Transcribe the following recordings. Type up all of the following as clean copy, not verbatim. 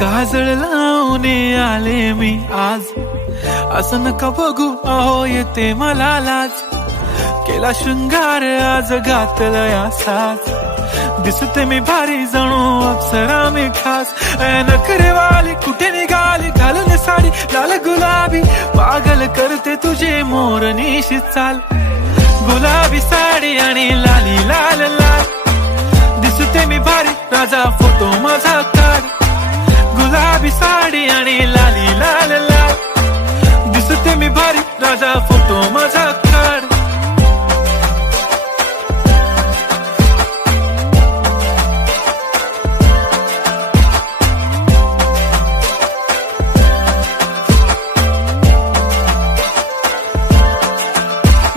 काजळ लावून आले मी आज, असं नका बघू अहो येते मला लाज. केला शृंगार आज घातला या साज, दिसते मी भारी जणू अप्सरा मी खास. नखरेवाली कुठे निघाली घालून साडी लाल गुलाबी, पागल करते तुझे मोरनीशी चाल. गुलाबी साडी आणि लाली लाल लाल, दिसते मी भारी राजा फोटो माझा काढ. गुलाबी साडी आणि लाली लाल लाल, दिसते मी भारी राजा फोटो माझा काढ.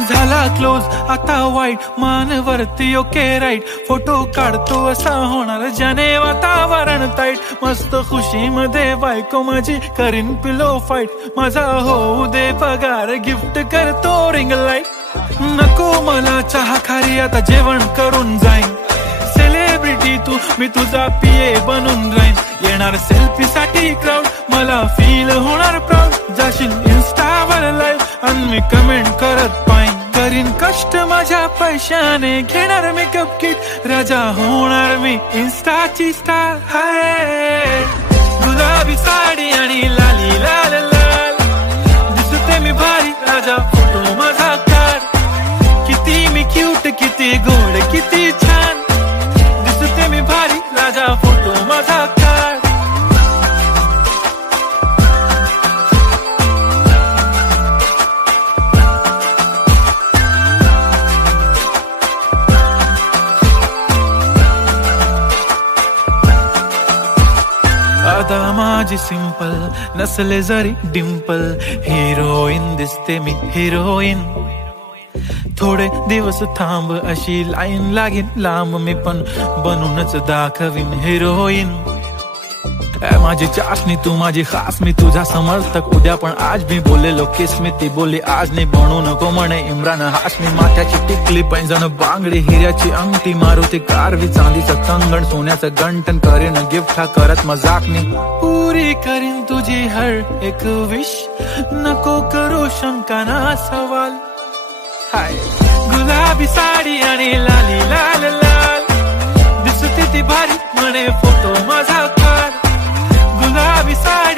झाला क्लोज आता वाईट, मान वरती ओके राईट. फोटो काढतो असा होणार ज्याने वातावरण ताईट. मस्त खुशी मध्ये बायको माझी करीन पिलो फाईट. माझा होऊ दे पगार गिफ्ट करतो रिंग लाईट. नको मला चहा खारी आता जेवण करून जाईन. सेलिब्रिटी तू मी तुझा पिये बनून राहीन. येणार सेल्फी साठी क्राऊड मला फील होणार प्राऊड. जाशील इन्स्टावर लाईव्ह आणि मी कमेंट करत पाईन. करीन कष्ट माझ्या पैशाने घेणार मेकअप किट. राजा होणार मी इन्स्टाची स्टार. हाय गुलाबी साडी आणि लाली लाल लाल, दिसते मी भारी राजा फोटो माझा काढ. किती मी क्यूट किती गोड किती छान, दिसते मी भारी राजा फोटो माझा काढ. अदा माझी सिंपल नसले जरी डिंपल, हिरोईन दिसते मी हिरोईन. थोडे दिवस थांब अशी लाईन लागेल लांब, मी पण बनूनच दाखवीन हिरोईन. माझी चाशनी तू माझी खास, मी तुझा समर्थक उद्या पण आज. मी बोललेलो किस मी ती बोलली आज नाही. बनू नको म्हणे इम्रान हाशमी. माथ्याची टिकली पैंजण बांगडी हिऱ्याची अंगठी, मारुती कारवी चांदीचं कंगण सोन्याचं गंटन. करीन गिफ्ट हा करत मजाकनी. पुरी करीन तुझी हर एक विश, नको करू शंका ना सवाल. हाय गुलाबी साडी आणि लाली लाल लाल, दिसते ती भारी म्हणे फोटो माझा काढ. गुलाबी साडी